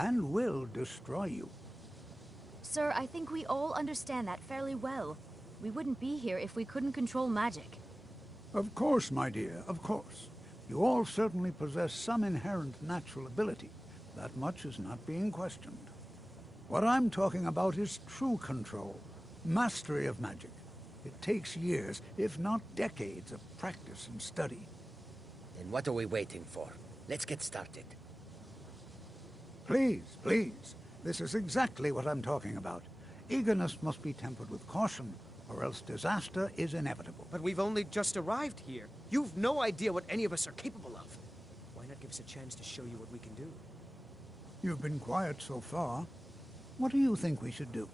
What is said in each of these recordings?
and will destroy you. Sir, I think we all understand that fairly well. We wouldn't be here if we couldn't control magic. Of course, my dear, of course. You all certainly possess some inherent natural ability. That much is not being questioned. What I'm talking about is true control, mastery of magic. It takes years, if not decades, of practice and study. Then what are we waiting for? Let's get started. Please, please. This is exactly what I'm talking about. Eagerness must be tempered with caution, or else disaster is inevitable. But we've only just arrived here. You've no idea what any of us are capable of. Why not give us a chance to show you what we can do? You've been quiet so far. What do you think we should do?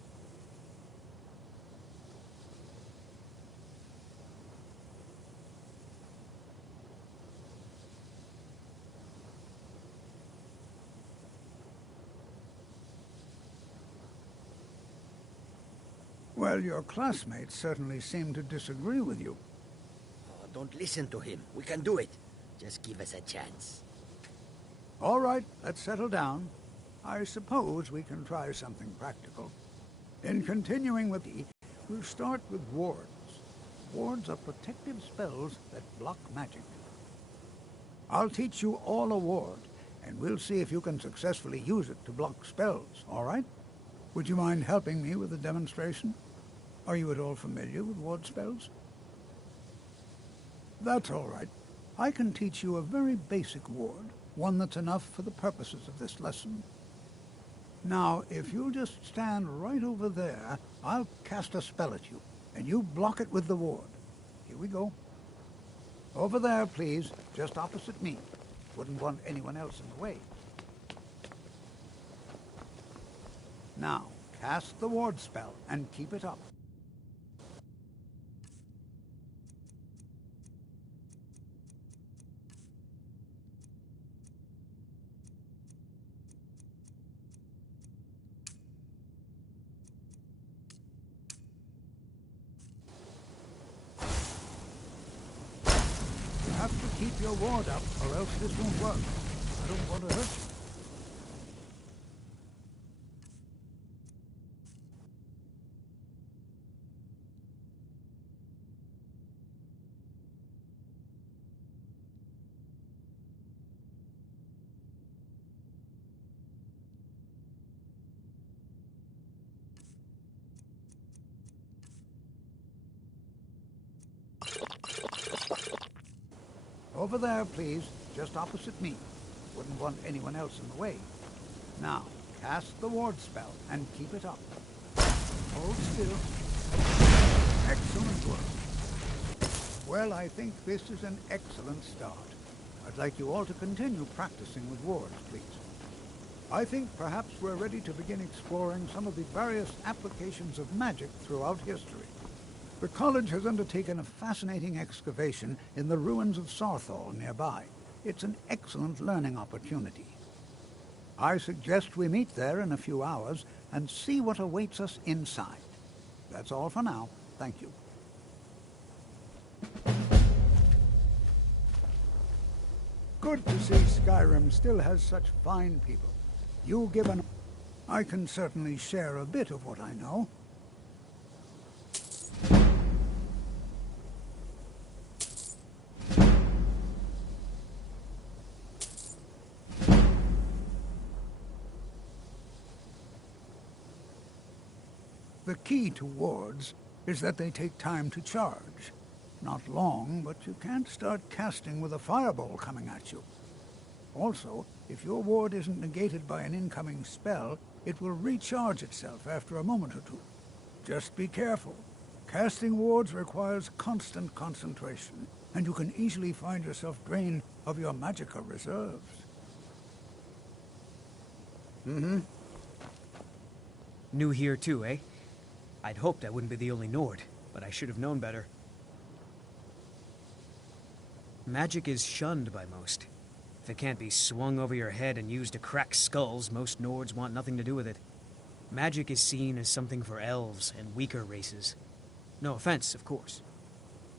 Well, your classmates certainly seem to disagree with you. Oh, don't listen to him. We can do it. Just give us a chance. All right, let's settle down. I suppose we can try something practical. In continuing with we'll start with wards. Wards are protective spells that block magic. I'll teach you all a ward, and we'll see if you can successfully use it to block spells, all right? Would you mind helping me with the demonstration? Are you at all familiar with ward spells? That's all right. I can teach you a very basic ward, one that's enough for the purposes of this lesson. Now, if you'll just stand right over there, I'll cast a spell at you, and you block it with the ward. Here we go. Over there, please, just opposite me. Wouldn't want anyone else in the way. Now, cast the ward spell and keep it up. You have to keep your ward up, or else this won't work. I don't want to hurt you. Over there, please, just opposite me. Wouldn't want anyone else in the way. Now, cast the ward spell and keep it up. Hold still. Excellent work. Well, I think this is an excellent start. I'd like you all to continue practicing with wards, please. I think perhaps we're ready to begin exploring some of the various applications of magic throughout history. The college has undertaken a fascinating excavation in the ruins of Sarthal nearby. It's an excellent learning opportunity. I suggest we meet there in a few hours and see what awaits us inside. That's all for now. Thank you. Good to see Skyrim still has such fine people. You give an... I can certainly share a bit of what I know. The key to wards is that they take time to charge. Not long, but you can't start casting with a fireball coming at you. Also, if your ward isn't negated by an incoming spell, it will recharge itself after a moment or two. Just be careful. Casting wards requires constant concentration, and you can easily find yourself drained of your magicka reserves. New here too, eh? I'd hoped I wouldn't be the only Nord, but I should have known better. Magic is shunned by most. If it can't be swung over your head and used to crack skulls, most Nords want nothing to do with it. Magic is seen as something for elves and weaker races. No offense, of course.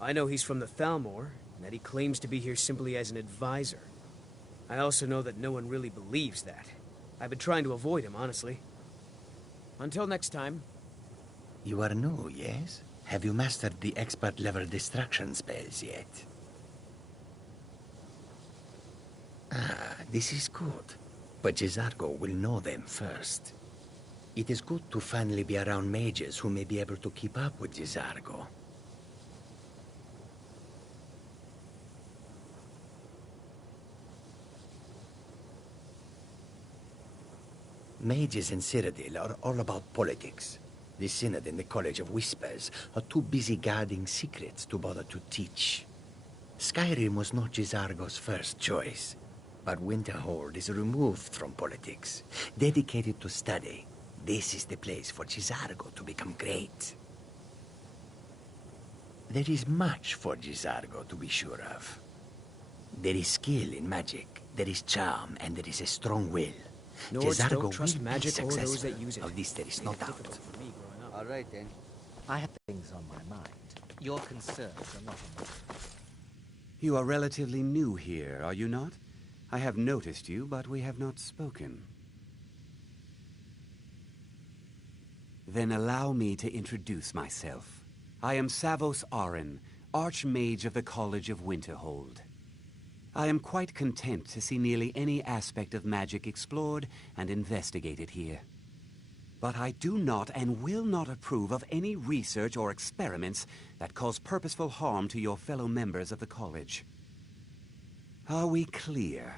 I know he's from the Thalmor, and that he claims to be here simply as an advisor. I also know that no one really believes that. I've been trying to avoid him, honestly. Until next time. You are new, yes? Have you mastered the expert-level distraction spells yet? Ah, this is good. But Jizargo will know them first. It is good to finally be around mages who may be able to keep up with Jizargo. Mages in Cyrodiil are all about politics. The Synod and the College of Whispers are too busy guarding secrets to bother to teach. Skyrim was not Jizargo's first choice, but Winterhold is removed from politics, dedicated to study. This is the place for Jizargo to become great. There is much for Jizargo to be sure of. There is skill in magic, there is charm, and there is a strong will. Nords Jizargo don't trust will be magic or those successful. that use it. Of this there is no Made it doubt. difficult for me growing up. All right, then. I have things on my mind. Your concerns are not on mine. You are relatively new here, are you not? I have noticed you, but we have not spoken. Then allow me to introduce myself. I am Savos Arin, Archmage of the College of Winterhold. I am quite content to see nearly any aspect of magic explored and investigated here. But I do not and will not approve of any research or experiments that cause purposeful harm to your fellow members of the college. Are we clear?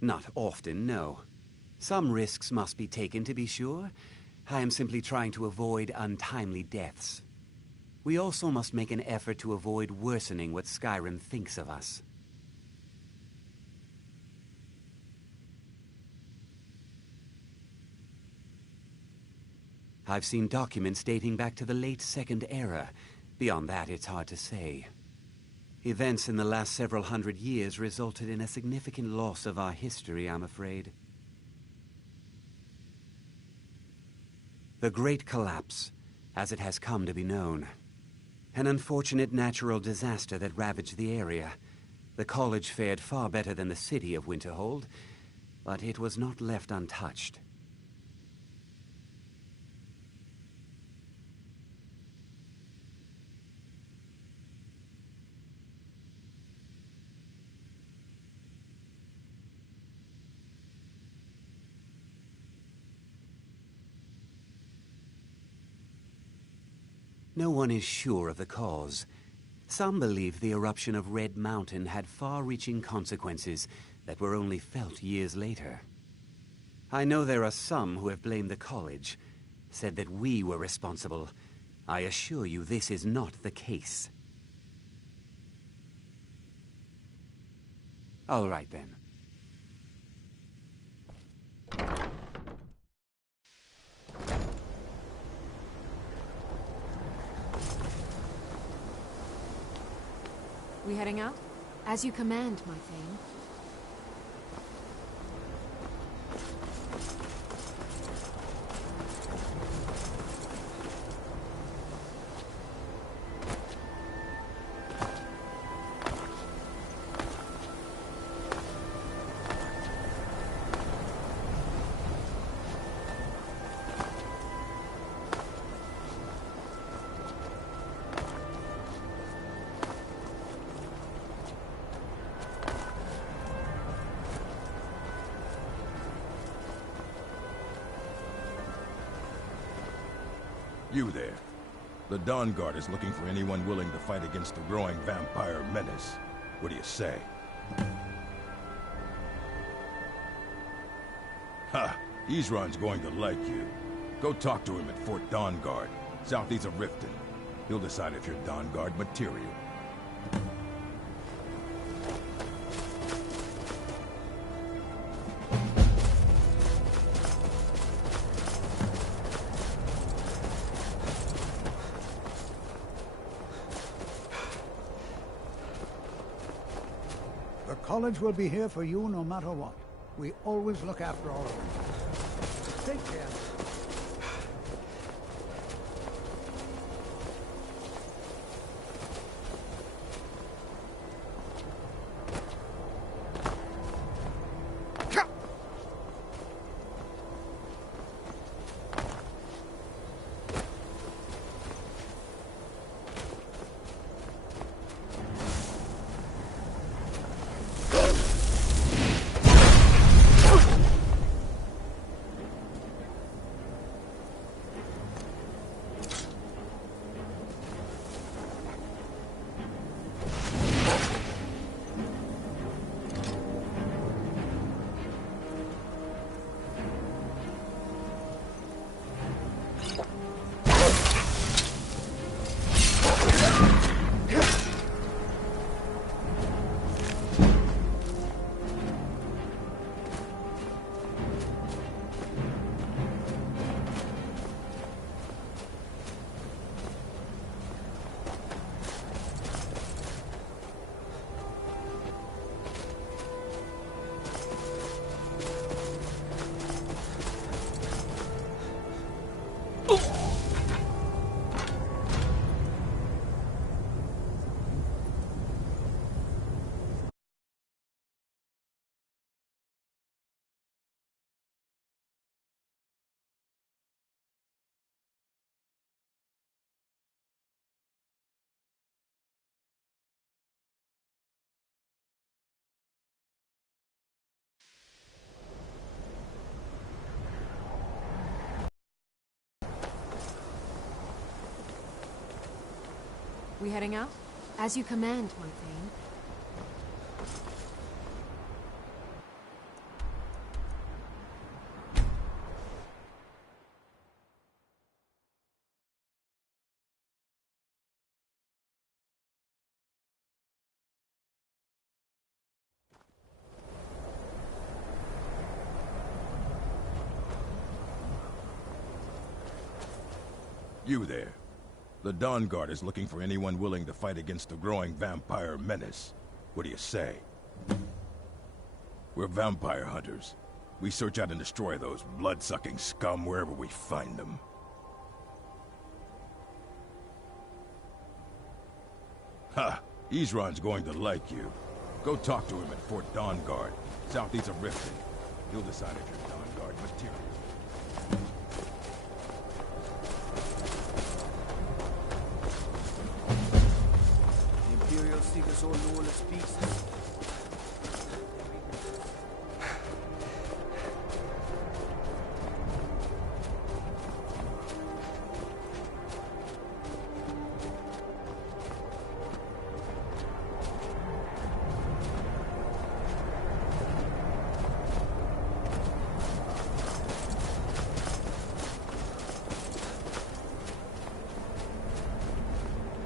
Not often, no. Some risks must be taken, to be sure. I am simply trying to avoid untimely deaths. We also must make an effort to avoid worsening what Skyrim thinks of us. I've seen documents dating back to the late Second Era. Beyond that, it's hard to say. Events in the last several hundred years resulted in a significant loss of our history, I'm afraid. The Great Collapse, as it has come to be known. An unfortunate natural disaster that ravaged the area. The college fared far better than the city of Winterhold, but it was not left untouched. No one is sure of the cause. Some believe the eruption of Red Mountain had far-reaching consequences that were only felt years later. I know there are some who have blamed the college, said that we were responsible. I assure you this is not the case. All right then. We heading out? As you command, my Thane. You there. The Dawn Guard is looking for anyone willing to fight against the growing vampire menace. What do you say? Ha! Isran's going to like you. Go talk to him at Fort Dawn Guard, southeast of Riften. He'll decide if you're Dawn Guard material. The college will be here for you no matter what. We always look after all of you. Take care. We heading out? As you command, my Thane. You there. The Dawn Guard is looking for anyone willing to fight against the growing vampire menace. What do you say? We're vampire hunters. We search out and destroy those blood-sucking scum wherever we find them. Ha! Isran's going to like you. Go talk to him at Fort Dawn Guard, southeast of Riften. He'll decide if you're Dawn Guard material. Imperial seekers all lawless beasts.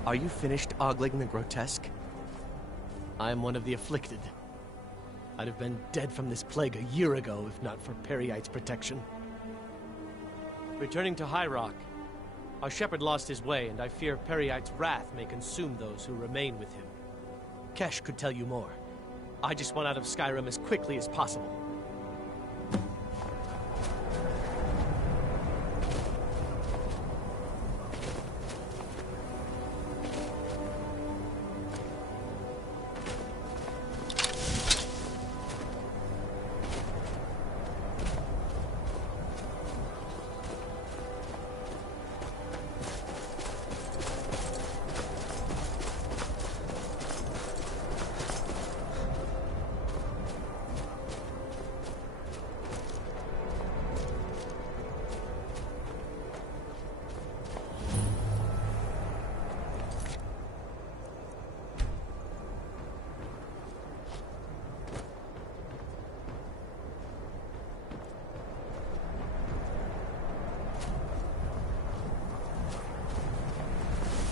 Are you finished ogling the grotesque? I am one of the afflicted. I'd have been dead from this plague a year ago if not for Periite's protection. Returning to High Rock, our shepherd lost his way, and I fear Periite's wrath may consume those who remain with him. Kesh could tell you more. I just want out of Skyrim as quickly as possible.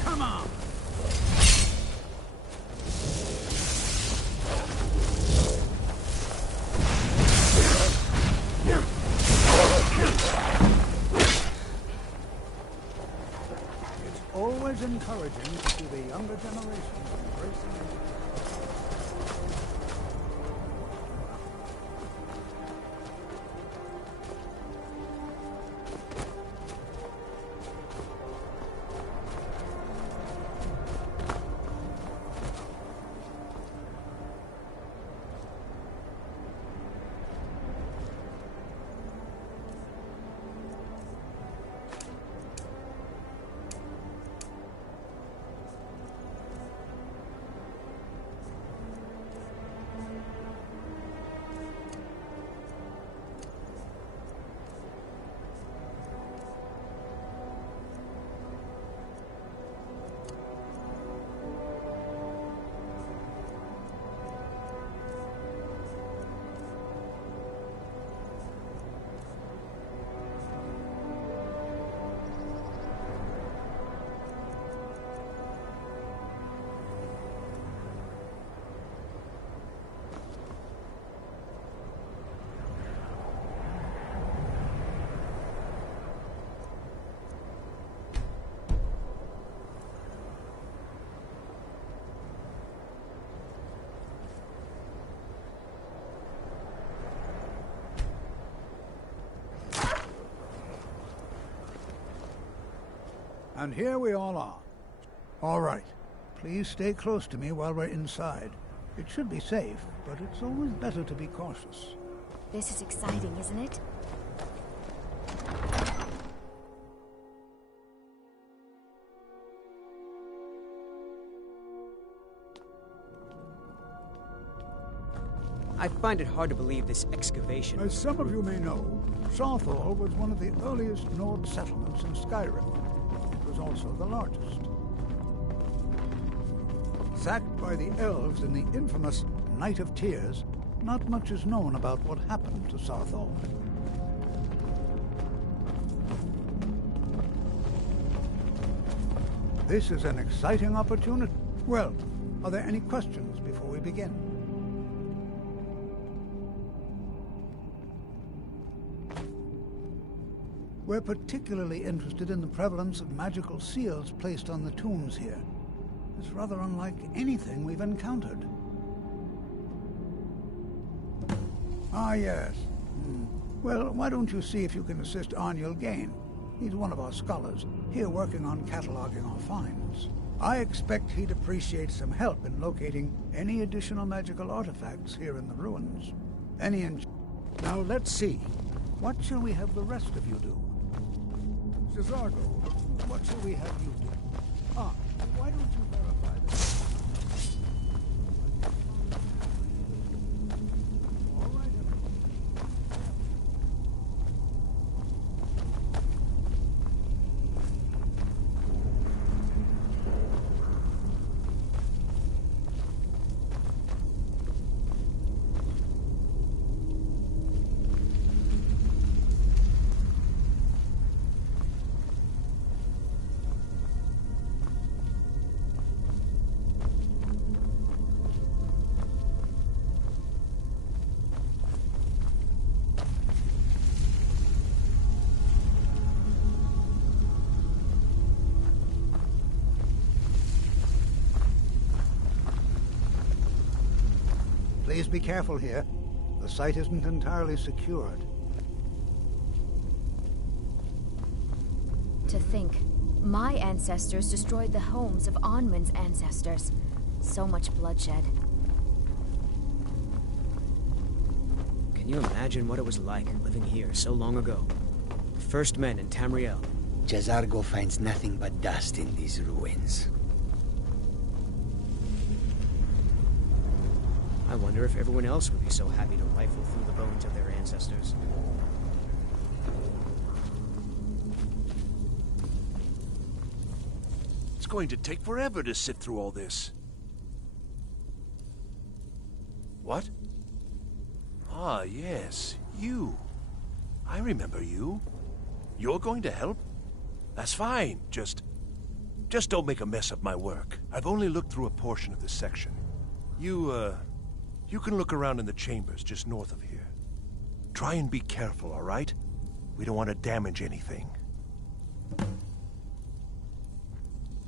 Come on! It's always encouraging to see the younger generations embracing it. And here we all are. All right. Please stay close to me while we're inside. It should be safe, but it's always better to be cautious. This is exciting, isn't it? I find it hard to believe this excavation... As some of you may know, Sawthorl was one of the earliest Nord settlements in Skyrim. It was also the largest. sacked by the elves in the infamous Night of Tears, not much is known about what happened to Sarthal. This is an exciting opportunity. Well, are there any questions before we begin? We're particularly interested in the prevalence of magical seals placed on the tombs here. It's rather unlike anything we've encountered. Ah, yes. Well, why don't you see if you can assist Arniel Gain? He's one of our scholars, here working on cataloging our finds. I expect he'd appreciate some help in locating any additional magical artifacts here in the ruins. Now, let's see. What shall we have the rest of you do? Cesargo, what shall we have you do? Why don't you verify this? All right, Please be careful here. The site isn't entirely secured. To think, my ancestors destroyed the homes of Onmund's ancestors. So much bloodshed. Can you imagine what it was like living here so long ago? First men in Tamriel. Jazargo finds nothing but dust in these ruins. I wonder if everyone else would be so happy to rifle through the bones of their ancestors. It's going to take forever to sift through all this. What? Ah, yes, you. I remember you. You're going to help? That's fine. Just don't make a mess of my work. I've only looked through a portion of this section. You can look around in the chambers just north of here. Try and be careful, all right? We don't want to damage anything.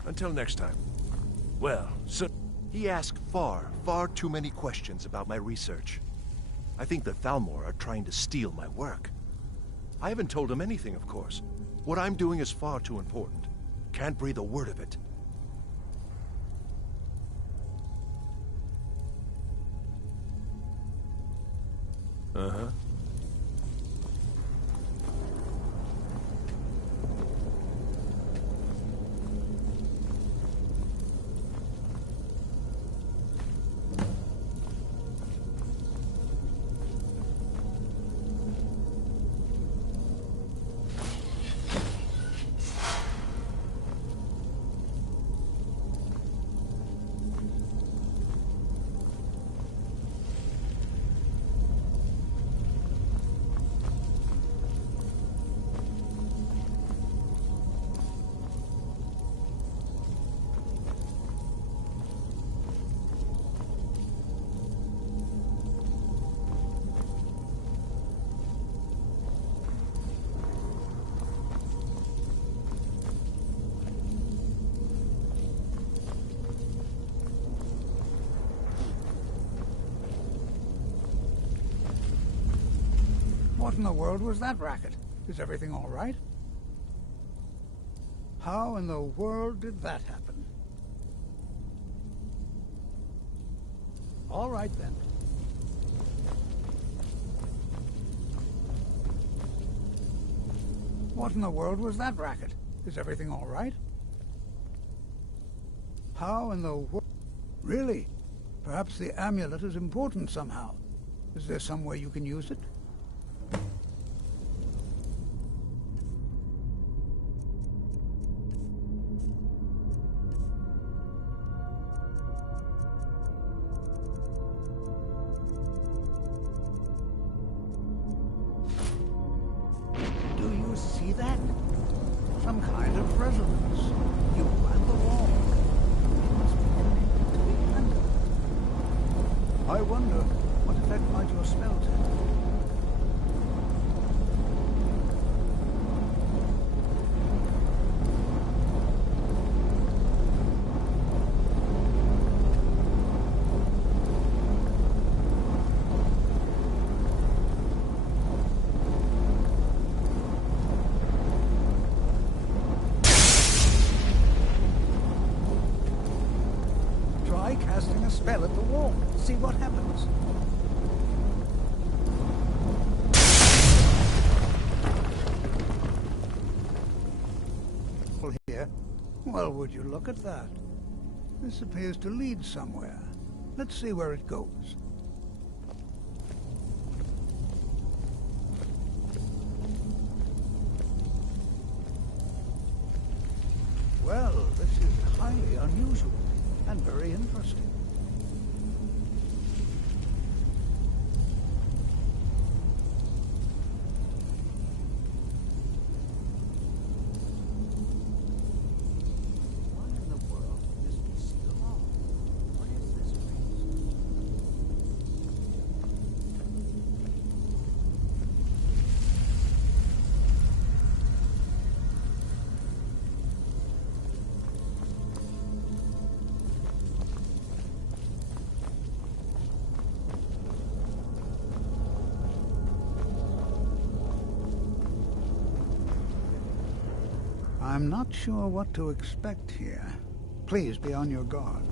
Until next time. Well, so he asked far too many questions about my research. I think the Thalmor are trying to steal my work. I haven't told him anything, of course. What I'm doing is far too important. Can't breathe a word of it. Uh-huh. What in the world was that racket? Is everything all right? How in the world did that happen? All right, then. What in the world was that racket? Is everything all right? How in the world... Really? Perhaps the amulet is important somehow. Is there some way you can use it? Some kind of resonance. You and the wall. It must be getting to be handled. I wonder what effect might your spell take? Casting a spell at the wall. See what happens. Here. Well, would you look at that? This appears to lead somewhere. Let's see where it goes. Well, this is highly unusual. And very interesting. What in the world is this seal on? What is this place? I'm not sure what to expect here. Please be on your guard.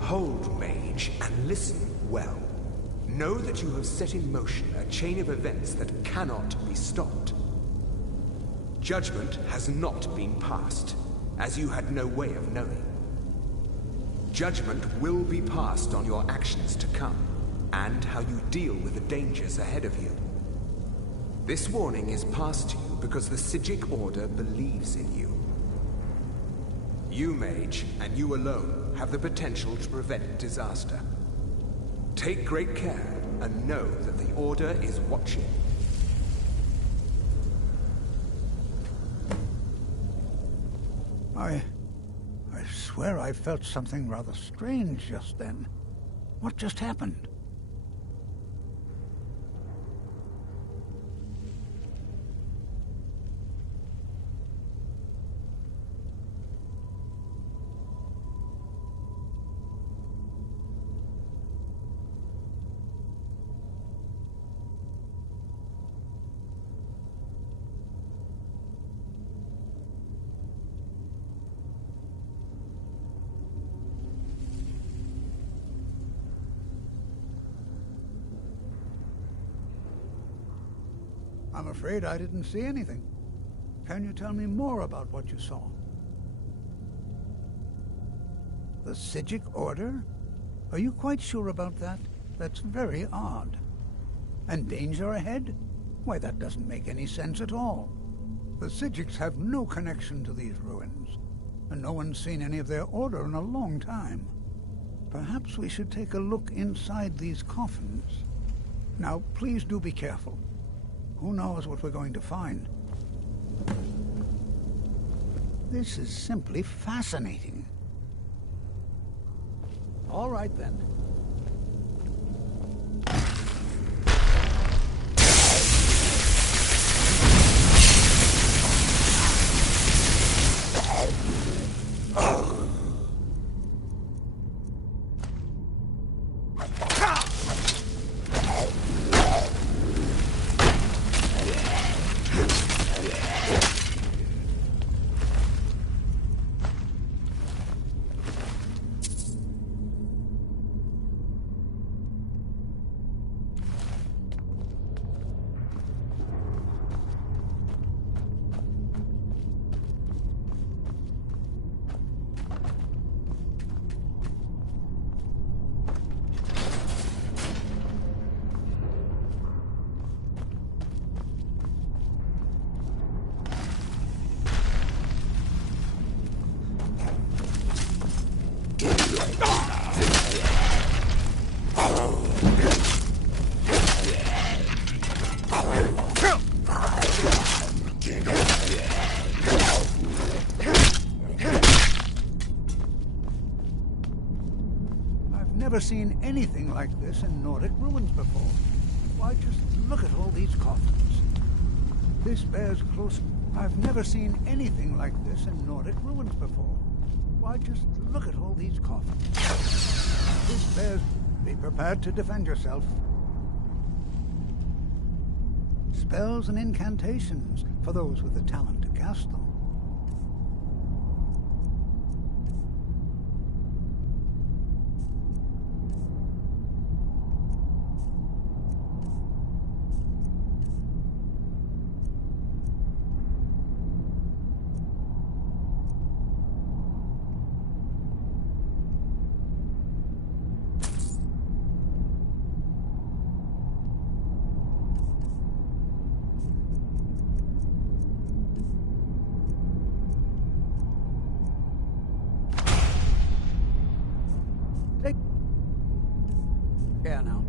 Hold, mage, and listen well. Know that you have set in motion a chain of events that cannot be stopped. Judgment has not been passed, as you had no way of knowing. Judgment will be passed on your actions to come, and how you deal with the dangers ahead of you. This warning is passed to you because the Psijic Order believes in you. You, mage, and you alone, have the potential to prevent disaster. Take great care, and know that the Order is watching. I swear I felt something rather strange just then. What just happened? I'm afraid I didn't see anything. Can you tell me more about what you saw? The Psijic Order? Are you quite sure about that? That's very odd. And danger ahead? Why, that doesn't make any sense at all. The Psijics have no connection to these ruins, and no one's seen any of their order in a long time. Perhaps we should take a look inside these coffins. Now, please do be careful. Who knows what we're going to find? This is simply fascinating. All right, then. never seen anything like this in Nordic ruins before. Why, just look at all these coffins. This bears close... I've never seen anything like this in Nordic ruins before. Why, just look at all these coffins. This bears... Be prepared to defend yourself. Spells and incantations for those with the talent to cast them. Yeah, now.